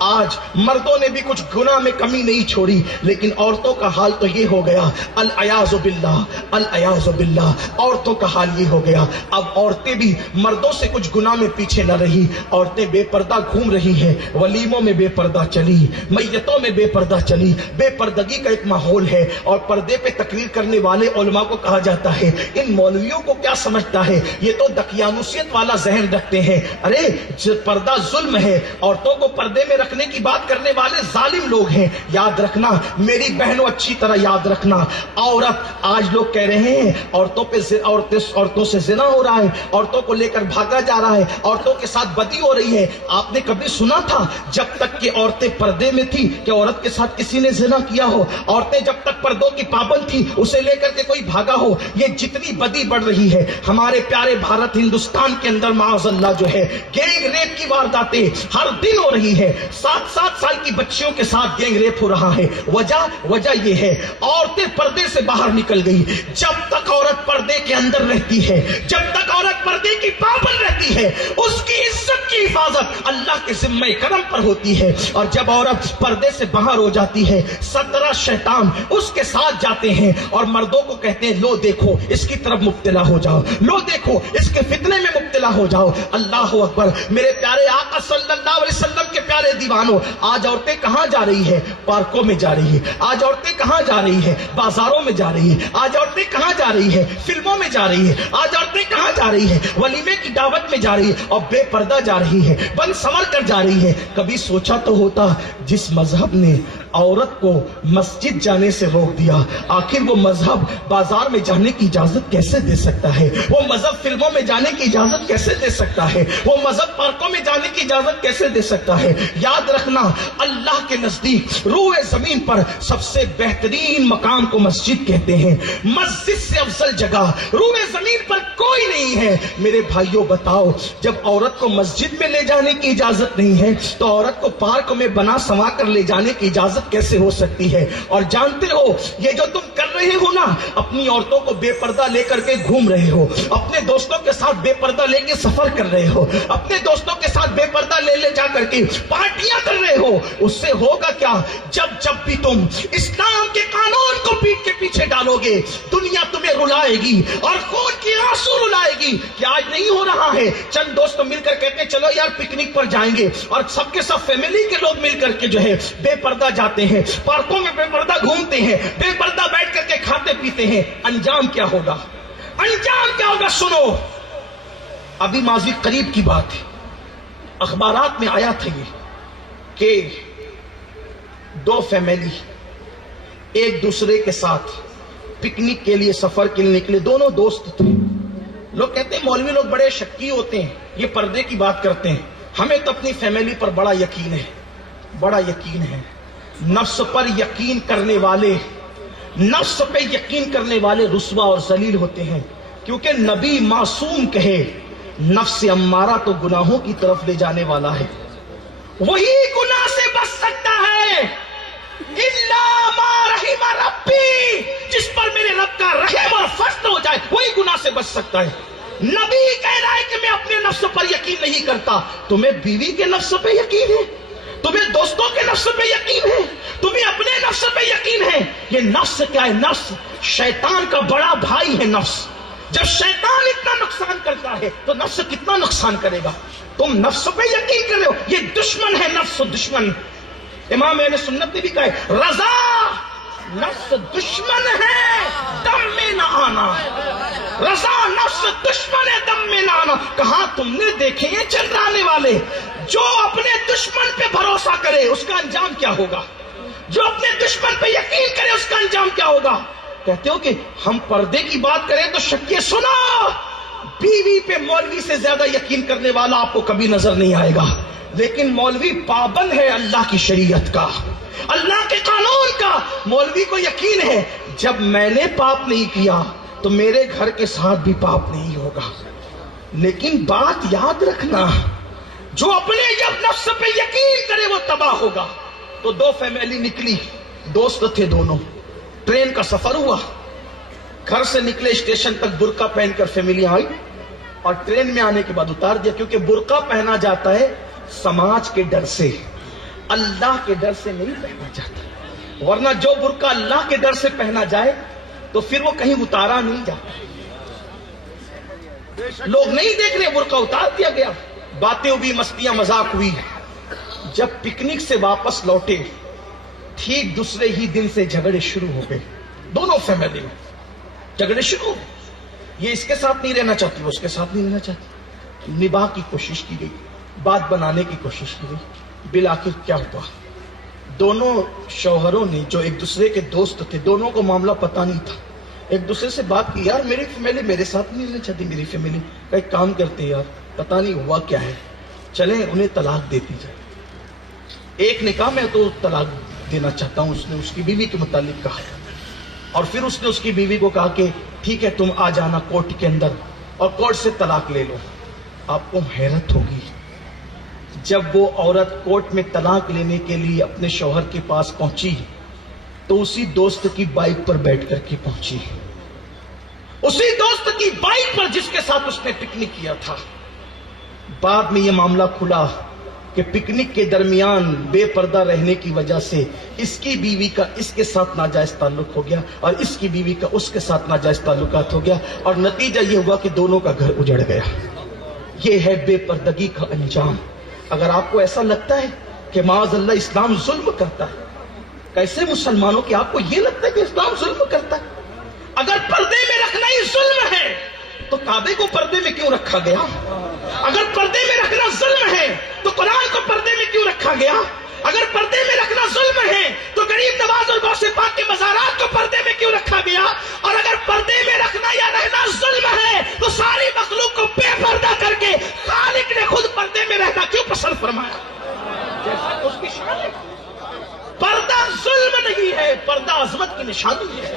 آج مردوں نے بھی کچھ گناہ میں کمی نہیں چھوڑی، لیکن عورتوں کا حال تو یہ ہو گیا، العیاذ باللہ العیاذ باللہ، عورتوں کا حال یہ ہو گیا۔ اب عورتیں بھی مردوں سے کچھ گناہ میں پیچھے نہ رہی، عورتیں بے پردہ گھوم رہی ہیں، ولیموں میں بے پردہ چلی، میتوں میں بے پردہ چلی، بے پردگی کا ایک ماحول ہے۔ اور پردے پہ تقریر کرنے والے علماء کو کہا جاتا ہے، ان مولویوں کو کیا سمجھتا ہے، یہ تو دقیانوسیت والا ذہن رکھتے ہیں، ارے پردہ ظلم ہے، عورتوں کو پردے میں رکھنے کی بات کرنے والے ظالم لوگ ہیں۔ یاد رکھنا میری بہنوں، اچھی طرح یاد رکھنا، عورت آج لوگ کہہ رہے ہیں عورتوں سے زنا ہو رہا ہے، عورتوں کو لے کر بھاگا جا رہا ہے، عورتوں کے ساتھ بدی ہو رہی ہے۔ آپ نے کبھی سنا تھا جب تک کہ عورتیں پردے میں تھی کہ عورت کے ساتھ کسی نے زنا کیا ہو؟ عورتیں جب تک پردوں کی پابند تھی اسے لے کر کے کوئی بھاگا ہو؟ یہ جتنی بدی بڑھ رہی ہے ہمارے پیارے بھارت ہندوستان کے اندر، معاذ اللہ جو ہے گینگ ریپ کی وارداتیں ہر دن ہو رہی ہے، 7 سال کی بچیوں کے ساتھ گینگ ریپ ہو رہا ہے۔ وجہ یہ ہے عورتیں پردے سے باہر نکل گئی۔ جب تک عورت پردے کے اندر رہتی ہے، جب تک عورت پردے کی پابند رہتی ہے، اس کی عزت کی حفاظت اللہ کے ذمہ کرم پر ہوتی ہے۔ اور جب عورت پردے سے باہر ہو جاتی ہے، 17 شیطان اس کے ساتھ جاتے ہیں اور مردوں کو کہتے ہیں، لو دیکھو اس کی طرف مبتلا ہو جاؤ، لو دیکھو اس کے فتنے میں مبتلا ہو جاؤ۔ اللہ اکبر، میرے پیارے آقا صلی اللہ علیہ وسلم کے پیارے دیوانوں، آج عورتیں کہاں جا رہی ہے؟ پارکوں میں جا رہی ہے۔ آج عورتیں کہاں جا رہی ہے؟ بازاروں میں جا رہی ہے۔ آج عورتیں کہاں جا رہی ہے؟ فلموں میں جا رہی ہے۔ آج عورتیں کہاں جا رہی ہے؟ ولیمے کی دعوت میں جا رہی ہے، اور بے پردہ جا رہی ہے، بن سنور کر جا رہی ہے۔ کبھی سوچا تو ہوتا جس مذہب نے عورت کو مسجد جانے سے روک دیا، آخر وہ مذہب بازار میں جانے کی اجازت کیسے دے سکتا ہے؟ وہ مذہب فلموں میں جانے کی اجازت کیسے دے سکتا ہے؟ وہ مذہب پارکوں میں جانے کی اجازت کیسے دے سکتا ہے؟ یاد رکھنا، اللہ کے نزدیک روئے زمین پر سب سے بہترین مقام کو مسجد کہتے ہیں۔ مسجد سے افضل جگہ روئے زمین پر کوئی نہیں ہے۔ میرے بھائیوں بتاؤ، جب عورت کو مسجد میں لے جانے کی اجازت نہیں ہے تو عورت کو پارک میں بنا سما کر لے جانے کی اجازت کیسے ہو سکتی ہے؟ اور جانتے ہو یہ جو تم کر رہے ہو نا، اپنی عورتوں کو بے پردہ لے کر کے گھوم رہے ہو، اپنے دوستوں کے ساتھ بے پردہ لے کے سفر کر رہے ہو، اپنے دوستوں کے ساتھ بے پردہ لے جا کر کے پارٹیاں کر رہے ہو، اس سے ہوگا کیا؟ جب بھی تم اسلام کے قانون کو پیٹ کے پیچھے ڈالو گے، دنیا تمہیں رلائے گی اور خون کی آنسو رلائے گی کہ آج نہیں ہو رہا ہے۔ چند دوست مل کر کہتے ہیں چلو یار پکنک پر جائیں گے، اور سب کے سب فیملی کے لوگ مل کر کے جو ہے بے پردہ جاتے ہیں، پارکوں میں بے پردہ گھومتے ہیں، بے پردہ بیٹھ کر کے کھاتے پیتے ہیں۔ انجام کیا ہوگا؟ انجام کیا ہوگا؟ سنو، ابھی ماضی قریب کی بات ہے، اخبارات میں آیا تھا یہ کہ 2 فیملی ایک دوسرے کے ساتھ پکنک کے لیے سفر کے لیے نکلے، دونوں دوست تھے۔ لوگ کہتے ہیں مولوی لوگ بڑے شکی ہوتے ہیں، یہ پردے کی بات کرتے ہیں، ہمیں تو اپنی فیملی پر بڑا یقین ہے، بڑا یقین ہے۔ نفس پر یقین کرنے والے، نفس پہ یقین کرنے والے رسوا اور ذلیل ہوتے ہیں، کیونکہ نبی معصوم کہے نفس امارہ تو گناہوں کی طرف لے جانے والا ہے، وہی گناہ سے بچ سکتا ہے۔ الا ما رحم ربی، جس پر میرے رب کا رحم اور فضل ہو جائے وہی گناہ سے بچ سکتا ہے۔ نبی کہہ رہا ہے کہ میں اپنے نفس پر یقین نہیں کرتا، تمہیں بیوی کے نفس پہ یقین ہے، تمہیں دوستوں کے نفس پہ یقین ہے، تمہیں اپنے نفس پہ یقین ہے۔ یہ نفس کیا ہے؟ نفس شیطان کا بڑا بھائی ہے۔ نفس جب شیطان اتنا نقصان کرتا ہے تو نفس کتنا نقصان کرے گا؟ تم نفس پہ یقین کر رہے ہو، یہ دشمن ہے، نفس دشمن۔ امام اہل سنت نے بھی کہا ہے رضا نفس دشمن ہے، دم میں نہ آنا۔ رضا نفس دشمن ہے، دم میں نہ آنا۔ کہاں تم نے دیکھے یہ چلانے والے؟ جو اپنے دشمن پہ بھروسہ کرے اس کا انجام کیا ہوگا؟ جو اپنے دشمن پہ یقین کرے اس کا انجام کیا ہوگا؟ کہتے ہو کہ ہم پردے کی بات کریں تو شکیہ سنا، بیوی پہ مولوی سے زیادہ یقین کرنے والا آپ کو کبھی نظر نہیں آئے گا، لیکن مولوی پابند ہے اللہ کی شریعت کا، اللہ کے قانون کا۔ مولوی کو یقین ہے جب میں نے پاپ نہیں کیا تو میرے گھر کے ساتھ بھی پاپ نہیں ہوگا۔ لیکن بات یاد رکھنا، جو اپنے جب نفس پہ یقین کرے وہ تباہ ہوگا۔ تو 2 فیملی نکلی، دوست تھے دونوں، ٹرین کا سفر ہوا، گھر سے نکلے اسٹیشن تک برقع پہن کر فیملی آئی، اور ٹرین میں آنے کے بعد اتار دیا، کیونکہ برقع پہنا جاتا ہے سماج کے ڈر سے، اللہ کے ڈر سے نہیں پہنا جاتا، ورنہ جو برقع اللہ کے ڈر سے پہنا جائے تو پھر وہ کہیں اتارا نہیں جاتا۔ لوگ نہیں دیکھ رہے، برقع اتار دیا گیا، باتیں ہوئی، مستیاں مذاق ہوئی۔ جب پکنک سے واپس لوٹے ٹھیک دوسرے ہی دن سے جھگڑے شروع ہو گئے، دونوں فیملی میں جھگڑے شروع۔ یہ اس کے ساتھ نہیں رہنا چاہتی، وہ اس کے ساتھ نہیں رہنا چاہتی۔ نباہ کی کوشش کی گئی، بات بنانے کی کوشش کی گئی، بالآخر کیا ہوا؟ دونوں شوہروں نے جو ایک دوسرے کے دوست تھے، دونوں کو معاملہ پتہ نہیں تھا، ایک دوسرے سے بات کی، یار میری فیملی میرے ساتھ نہیں رہنا چاہتی، میری فیملی کا ایک کام کرتے ہیں، یار پتہ نہیں ہوا کیا ہے، چلیں انہیں طلاق دیتی جائے۔ ایک نے کہا میں تو طلاق دینا چاہتا ہوں، اس نے اس کی بیوی کے متعلق کہا، اور پھر اس نے اس کی بیوی کو کہا کہ ٹھیک ہے تم آ جانا کورٹ کے اندر اور کورٹ سے طلاق لے لو۔ آپ کو حیرت ہوگی، جب وہ عورت کورٹ میں طلاق لینے کے لیے اپنے شوہر کے پاس پہنچی تو اسی دوست کی بائک پر بیٹھ کر کے پہنچی، اسی دوست کی بائک پر جس کے ساتھ اس نے پکنک کیا تھا۔ بعد میں یہ معاملہ کھلا کہ پکنک کے درمیان بے پردہ رہنے کی وجہ سے اس کی بیوی کا اس کے ساتھ ناجائز تعلق ہو گیا اور اس کی بیوی کا اس کے ساتھ ناجائز تعلقات ہو گیا، اور نتیجہ یہ ہوا کہ دونوں کا گھر اجڑ گیا۔ یہ ہے بے پردگی کا انجام۔ اگر آپ کو ایسا لگتا ہے کہ معاذ اللہ اسلام ظلم کرتا ہے، کیسے مسلمانوں کہ آپ کو یہ لگتا ہے کہ اسلام ظلم کرتا ہے؟ اگر پردے میں رکھنا ہی ظلم ہے تو کعبے کو پردے میں کیوں رکھا گیا؟ اگر پردے میں رکھنا ظلم ہے تو قرآن کو پردے میں کیوں رکھا گیا؟ اگر پردے میں رکھنا ظلم ہے تو غریب نواز اور غوث پاک کے مزارات کو پردے میں کیوں رکھا گیا؟ اور اگر پردے میں رکھنا یا رہنا ظلم ہے تو ساری مخلوق کو بے پردہ کر کے خالق نے خود پردے میں رہنا کیوں پسند فرمایا؟ جیسا اس کی شان ہے۔ پردہ ظلم نہیں ہے، پردہ عظمت کی نشانی ہے۔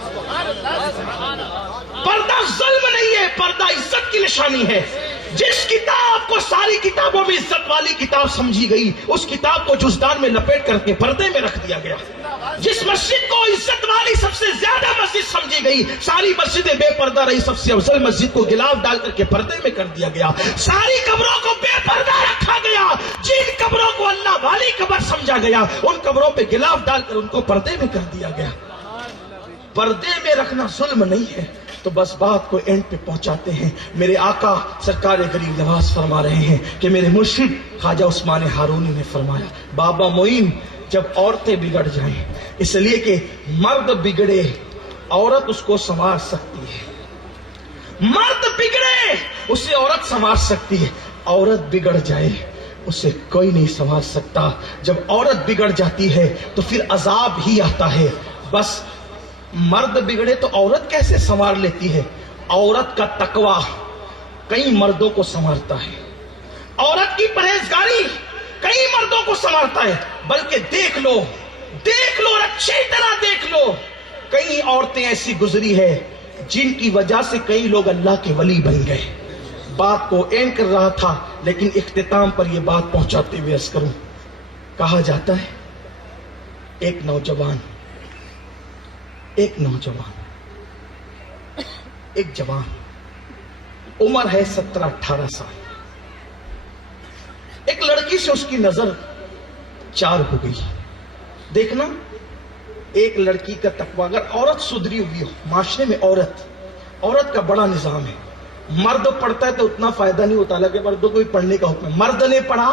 پردہ ظلم نہیں ہے، پردہ عزت کی نشانی ہے۔ جس کتاب کو ساری کتابوں میں عزت والی کتاب سمجھی گئی، اس کتاب کو جزدان میں لپیٹ کر کے پردے میں رکھ دیا گیا۔ جس مسجد کو عزت والی سب سے زیادہ مسجد سمجھی گئی، ساری مسجدیں بے پردہ رہی، سب سے افضل مسجد کو غلاف ڈال کر کے پردے میں کر دیا گیا۔ ساری قبروں کو بے پردہ رکھا گیا، جن قبروں کو اللہ والی قبر سمجھا گیا ان قبروں پہ غلاف ڈال کر ان کو پردے میں کر دیا گیا۔ پردے میں رکھنا ظلم نہیں ہے۔ تو بس بات کو اینڈ پہ پہنچاتے ہیں۔ میرے آقا سرکار غریب نواز فرما رہے ہیں کہ میرے مرشد خواجہ عثمان ہارونی نے فرمایا، بابا معین جب عورتیں بگڑ جائیں، اس لیے کہ مرد بگڑے عورت اس کو سنوار سکتی ہے، مرد بگڑے اسے عورت سنوار سکتی ہے، عورت بگڑ جائے اسے کوئی نہیں سنوار سکتا۔ جب عورت بگڑ جاتی ہے تو پھر عذاب ہی آتا ہے۔ بس مرد بگڑے تو عورت کیسے سنوار لیتی ہے؟ عورت کا تقوی کئی مردوں کو سنوارتا ہے، عورت کی پرہیزگاری کئی مردوں کو سنوارتا ہے۔ بلکہ دیکھ لو اور اچھی طرح دیکھ لو، کئی عورتیں ایسی گزری ہے جن کی وجہ سے کئی لوگ اللہ کے ولی بن گئے۔ بات کو اینڈ کر رہا تھا لیکن اختتام پر یہ بات پہنچاتے ہوئے عرض کروں، کہا جاتا ہے ایک نوجوان ایک جوان عمر ہے 17-18 سال، ایک لڑکی سے اس کی نظر چار ہو گئی۔ دیکھنا ایک لڑکی کا تقویٰ، اگر عورت سدھری ہوئی ہو معاشرے میں، عورت کا بڑا نظام ہے۔ مرد پڑھتا ہے تو اتنا فائدہ نہیں ہوتا، کہ مردوں کو بھی پڑھنے کا حکم ہے۔ مرد نے پڑھا،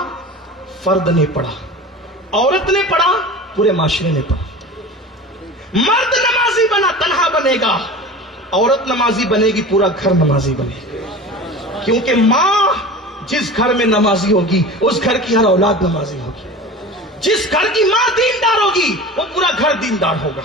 فرد نے پڑھا، عورت نے پڑھا، پورے معاشرے نے پڑھا۔ مرد نمازی بنا تنہا بنے گا، عورت نمازی بنے گی پورا گھر نمازی بنے گا، کیونکہ ماں جس گھر میں نمازی ہوگی اس گھر کی ہر اولاد نمازی ہوگی۔ جس گھر کی ماں دیندار ہوگی وہ پورا گھر دیندار ہوگا،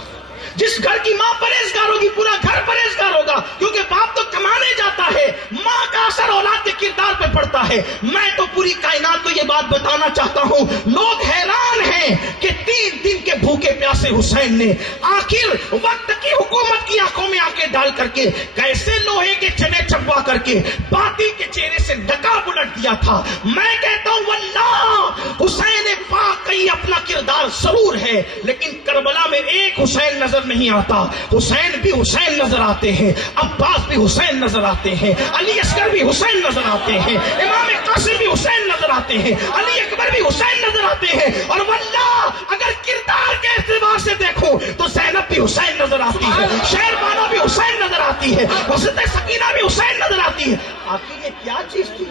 جس گھر کی ماں پرہیزگار ہوگی پورا گھر پرہیزگار ہوگا، کیونکہ باپ تو کمانے جاتا ہے، ماں کا اثر اولاد کے کردار پہ پڑتا ہے۔ میں تو پوری کائنات کو یہ بات بتانا چاہتا ہوں، لوگ حیران ہیں کہ 3 دن کے بھوکے پیاسے حسین نے آخر وقت کی حکومت کی آنکھوں میں آنکھیں ڈال کر کے کیسے لوہے کے چنے چبوا کر کے باطل کے چہرے سے نقاب الٹ دیا تھا۔ میں کہتا ہوں واللہ حسین پاک کا یہ اپنا کردار ضرور ہے، لیکن کربلا میں ایک حسین نظر نہیں آتا۔ حسین بھی حسین نظر آتے ہیں، عباس بھی حسین نظر آتے ہیں، علی اصغر بھی حسین نظر آتے ہیں، امام قاسم بھی حسین نظر آتے ہیں۔ آتے ہیں، علی اکبر بھی حسین نظر آتے ہیں، اور واللہ اگر کردار کے اعتبار سے دیکھوں تو زینب بھی حسین نظر آتی ہے، شہربانو بھی حسین نظر آتی ہے، حضرت سکینہ بھی حسین نظر آتی ہے۔ آخر یہ کیا چیز تھی؟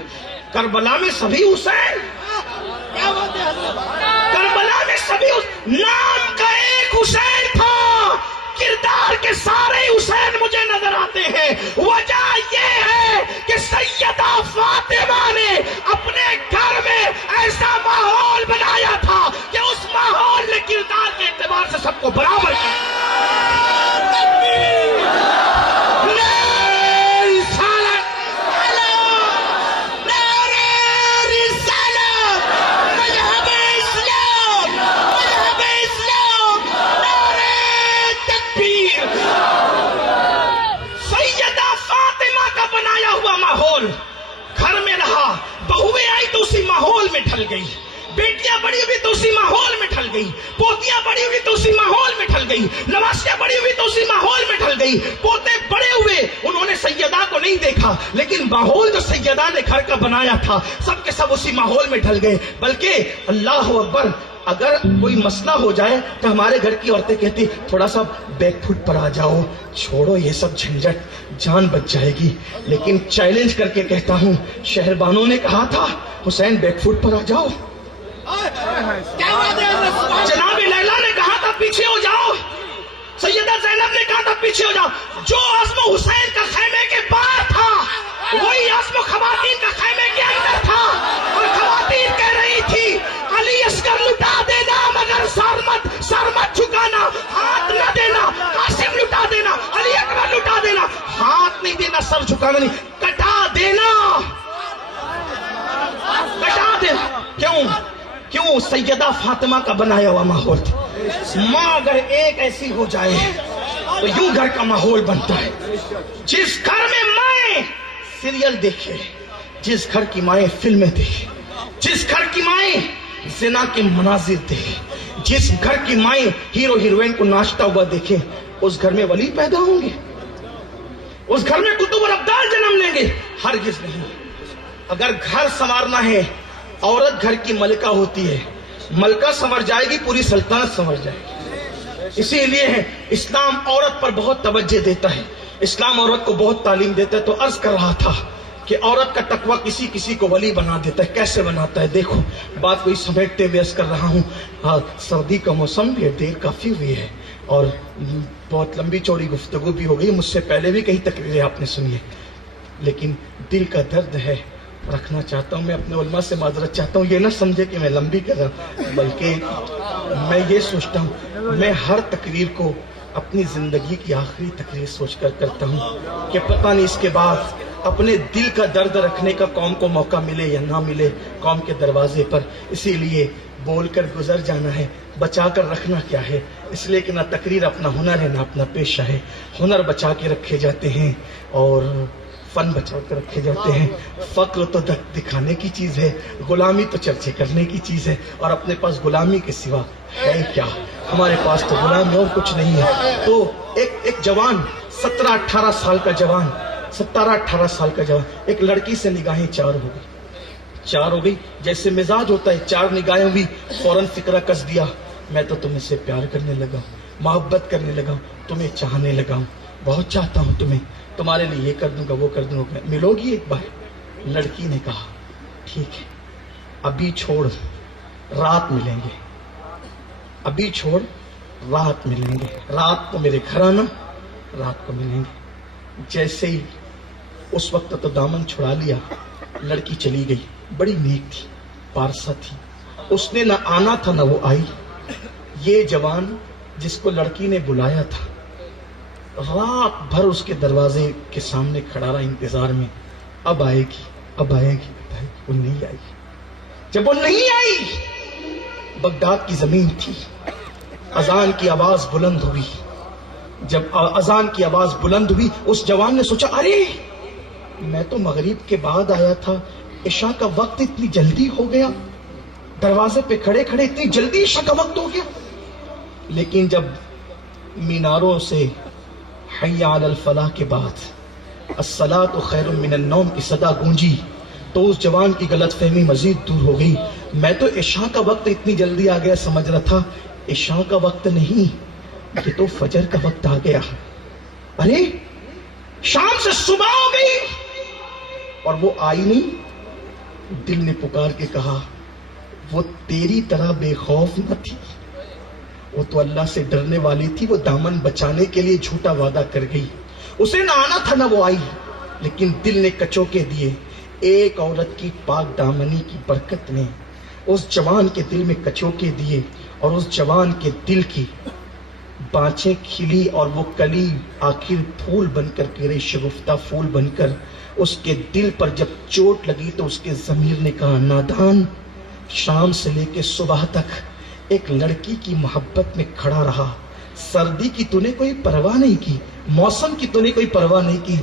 کربلا میں سبھی حسین، کربلا میں سبھی نام کا ایک حسین تھا، کردار کے سارے حسین مجھے نظر آتے ہیں۔ وجہ یہ ہے کہ سیدہ فاطمہ نے اپنے گھر میں ایسا ماحول بنایا تھا کہ اس ماحول نے کردار کے اعتبار سے سب کو برابر کیا۔ گھر میں رہا، بہویں آئی تو اسی ماحول میں ڈھل گئی، بیٹیاں بڑی ہوئی تو اسی ماحول میں ڈھل گئی، پوتیاں بڑی ہوئی تو اسی ماحول میں ڈھل گئی، نواسیاں بڑی ہوئی تو اسی ماحول میں ڈھل گئی، پوتے بڑے ہوئے، انہوں نے سیدہ کو نہیں دیکھا لیکن ماحول جو سیدہ نے گھر کا بنایا تھا سب کے سب اسی ماحول میں ڈھل گئے۔ بلکہ اللہ اکبر، اگر کوئی مسئلہ ہو جائے تو ہمارے گھر کی عورتیں کہتی تھوڑا سا بیک فٹ پر آ جاؤ، چھوڑو یہ سب جھنجھٹ، جان بچ جائے گی۔ لیکن چیلنج کر کے کہتا ہوں، شہربانو نے کہا تھا حسین بیک فٹ پر آ جاؤ، جناب لیلا نے کہا تھا پیچھے ہو جاؤ، سیدہ زینب نے کہا تھا پیچھے ہو جاؤ۔ جو عزم حسین کا خیمے کے باہر تھا وہی عزم خواتین کا خیمے کے اندر تھا، اور خواتین کہہ رہی تھی علی اصغر لٹا دینا مگر سر مت جھکانا، ہاتھ نہ دینا، قاسم لٹا دینا، علی اکبر لٹا دینا، ہاتھ نہیں دینا، سر جھکانا نہیں، کٹا دینا، کٹا دینا۔ کیوں؟ سیدہ فاطمہ کا بنایا ہوا ماحول تھا۔ ماں اگر ایک ایسی ہو جائے تو یوں گھر کا ماحول بنتا ہے۔ جس گھر میں مائیں سیریل دیکھے، جس گھر کی مائیں فلمیں دیکھے، جس گھر کی مائیں زنا کے مناظر دیکھے، جس گھر کی مائیں ہیرو ہیروئن کو ناچتا ہوا دیکھے، اس گھر میں ولی پیدا ہوں گے، اس گھر میں کتب اور ابدال جنم لیں گے؟ ہرگز نہیں۔ اگر گھر سنوارنا ہے، عورت گھر کی ملکہ ہوتی ہے، ملکہ سنور جائے گی پوری سلطنت سنور جائے گی۔ اسی لیے اسلام عورت پر بہت توجہ دیتا ہے، اسلام عورت کو بہت تعلیم دیتا ہے۔ تو عرض کر رہا تھا کہ عورت کا تقوی کسی کسی کو ولی بنا دیتا ہے۔ کیسے بناتا ہے؟ دیکھو، بات کوئی سمیٹتے ہوئے عرض کر رہا ہوں۔ سردی کا موسم بھی ہے، دیر کافی ہوئی ہے اور بہت لمبی چوڑی گفتگو بھی ہو گئی، مجھ سے پہلے بھی کئی تقریریں آپ نے سنی ہے، لیکن دل کا درد ہے، رکھنا چاہتا ہوں۔ میں اپنے علماء سے معذرت چاہتا ہوں، یہ نہ سمجھے کہ میں لمبی کر رہا ہوں، بلکہ میں یہ سوچتا ہوں، میں ہر تقریر کو اپنی زندگی کی آخری تقریر سوچ کر کرتا ہوں کہ پتہ نہیں اس کے بعد اپنے دل کا درد رکھنے کا قوم کو موقع ملے یا نہ ملے قوم کے دروازے پر۔ اسی لیے بول کر گزر جانا ہے، بچا کر رکھنا کیا ہے؟ اس لیے کہ نہ تقریر اپنا ہنر ہے نہ اپنا پیشہ ہے۔ ہنر بچا کے رکھے جاتے ہیں اور فن بچا کے رکھے جاتے ہیں۔ فقر تو دکھانے کی چیز ہے، غلامی تو چرچے کرنے کی چیز ہے، اور اپنے پاس غلامی کے سوا ہے کیا؟ ہمارے پاس تو غلامی اور کچھ نہیں ہے۔ تو ایک جوان 17-18 سال کا جوان 17-18 سال کا جوان، ایک لڑکی سے نگاہیں چار ہو گئی، جیسے مزاج ہوتا ہے، چار نگاہیں بھی فوراً فکرہ کس دیا، میں تو تمہیں سے پیار کرنے لگا ہوں، محبت کرنے لگا ہوں، تمہیں چاہنے لگا ہوں، بہت چاہتا ہوں تمہیں، تمہارے لیے یہ کر دوں گا وہ کر دوں گا، ملو گی ایک بار؟ لڑکی نے کہا ٹھیک ہے، ابھی چھوڑ رات ملیں گے، ابھی چھوڑ رات ملیں گے، رات کو میرے گھر آنا، رات کو ملیں گے۔ جیسے ہی اس وقت تو دامن چھڑا لیا، لڑکی چلی گئی۔ بڑی نیک تھی، پارسا تھی، اس نے نہ آنا تھا نہ وہ آئی۔ یہ جوان جس کو لڑکی نے بلایا تھا رات بھر اس کے دروازے کے سامنے کھڑا رہا انتظار میں، اب آئے گی اب آئے گی، وہ نہیں آئی۔ جب وہ نہیں آئی، بغداد کی زمین تھی، اذان کی آواز بلند ہوئی۔ جب اذان کی آواز بلند ہوئی، اس جوان نے سوچا ارے میں تو مغرب کے بعد آیا تھا، عشاء کا وقت اتنی جلدی ہو گیا، دروازے پہ کھڑے کھڑے اتنی جلدی عشاء کا وقت ہو گیا۔ لیکن جب میناروں سے حی علی الفلاح کے بعد الصلاۃ خیر من النوم کی صدا گونجی، تو اس جوان کی غلط فہمی مزید دور ہو گئی. میں تو عشاء کا وقت اتنی جلدی آ گیا سمجھ رہا تھا. عشاء کا وقت نہیں، یہ تو فجر کا وقت آ گیا. ارے شام سے صبح ہو گئی اور وہ آئی نہیں. دل نے پکار کے کہا وہ تیری طرح بے خوف نہ تھی، وہ تو اللہ سے ڈرنے والی تھی. وہ دامن بچانے کے لیے جھوٹا وعدہ کر گئی. اسے نہ آنا تھا نہ وہ آئی، لیکن دل نے کچوکے دیے. ایک عورت کی پاک دامنی کی برکت نے اس جوان کے دل میں کچوکے دیے اور اس جوان کے دل کی بانچیں کھلی اور وہ کلی آخر پھول بن کر گرے، شگفتہ پھول بن کر. اس کے دل پر جب چوٹ لگی تو اس کے ضمیر نے کہا نادان، شام سے لے کے صبح تک ایک لڑکی کی محبت میں کھڑا رہا. سردی کی تو نے کوئی پرواہ نہیں کی، موسم کی تو نے کوئی پرواہ نہیں کی.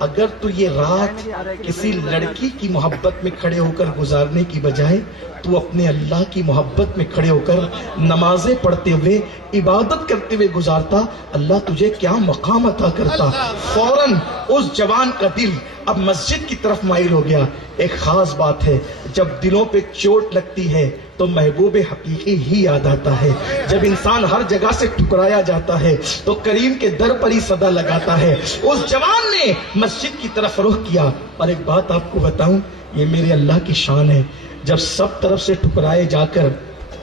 اگر تو یہ رات کسی لڑکی کی محبت میں کھڑے ہو کر گزارنے کی بجائے تو اپنے اللہ کی محبت میں کھڑے ہو کر نمازیں پڑھتے ہوئے عبادت کرتے ہوئے گزارتا، اللہ تجھے کیا مقام عطا کرتا. فوراً اس جوان کا دل اب مسجد کی طرف مائل ہو گیا. ایک خاص بات ہے، جب دلوں پہ چوٹ لگتی ہے تو محبوب حقیقی ہی یاد آتا ہے. جب انسان ہر جگہ سے ٹھکرایا جاتا ہے تو کریم کے در پر ہی صدا لگاتا ہے. اس جوان نے مسجد کی طرف رخ کیا. اور ایک بات آپ کو بتاؤں، یہ میرے اللہ کی شان ہے، جب سب طرف سے ٹھکرائے جا کر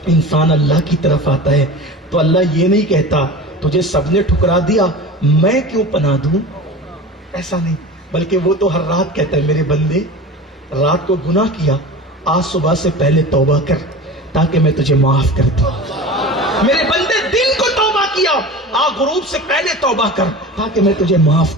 انسان اللہ کی طرف آتا ہے تو اللہ یہ نہیں کہتا تجھے سب نے ٹھکرا دیا میں کیوں پناہ دوں. ایسا نہیں، بلکہ وہ تو ہر رات کہتا ہے میرے بندے رات کو گناہ کیا، آج صبح سے پہلے توبہ کر تاکہ میں تجھے معاف کر دوں. میرے بندے دن کو توبہ کیا، آج غروب سے پہلے توبہ کر تاکہ میں تجھے معاف